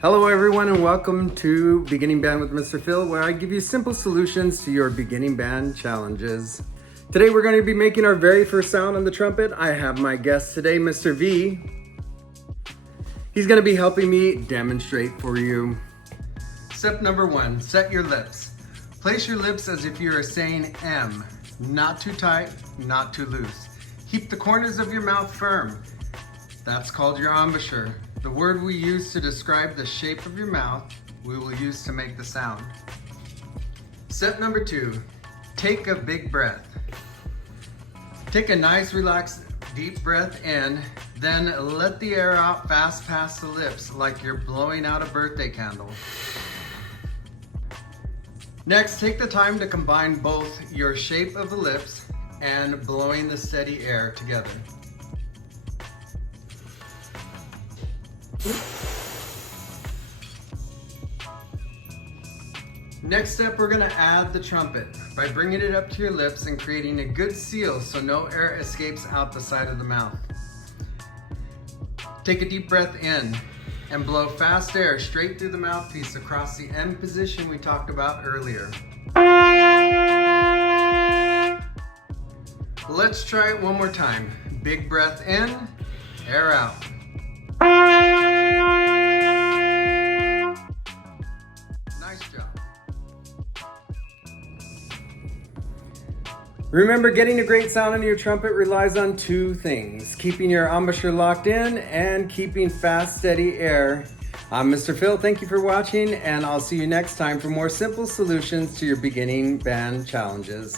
Hello everyone and welcome to Beginning Band with Mr. Phil, where I give you simple solutions to your beginning band challenges. Today we're going to be making our very first sound on the trumpet. I have my guest today, Mr. V. He's going to be helping me demonstrate for you. Step number 1, set your lips. Place your lips as if you are saying M, not too tight, not too loose. Keep the corners of your mouth firm. That's called your embouchure. The word we use to describe the shape of your mouth, we will use to make the sound. Step number 2, take a big breath. Take a nice, relaxed, deep breath in, then let the air out fast past the lips like you're blowing out a birthday candle. Next, take the time to combine both your shape of the lips and blowing the steady air together. Next step, we're going to add the trumpet by bringing it up to your lips and creating a good seal so no air escapes out the side of the mouth. Take a deep breath in and blow fast air straight through the mouthpiece across the M position we talked about earlier. Let's try it one more time. Big breath in, air out. Nice job. Remember, getting a great sound on your trumpet relies on two things: keeping your embouchure locked in and keeping fast, steady air. I'm Mr. Phil, thank you for watching, and I'll see you next time for more simple solutions to your beginning band challenges.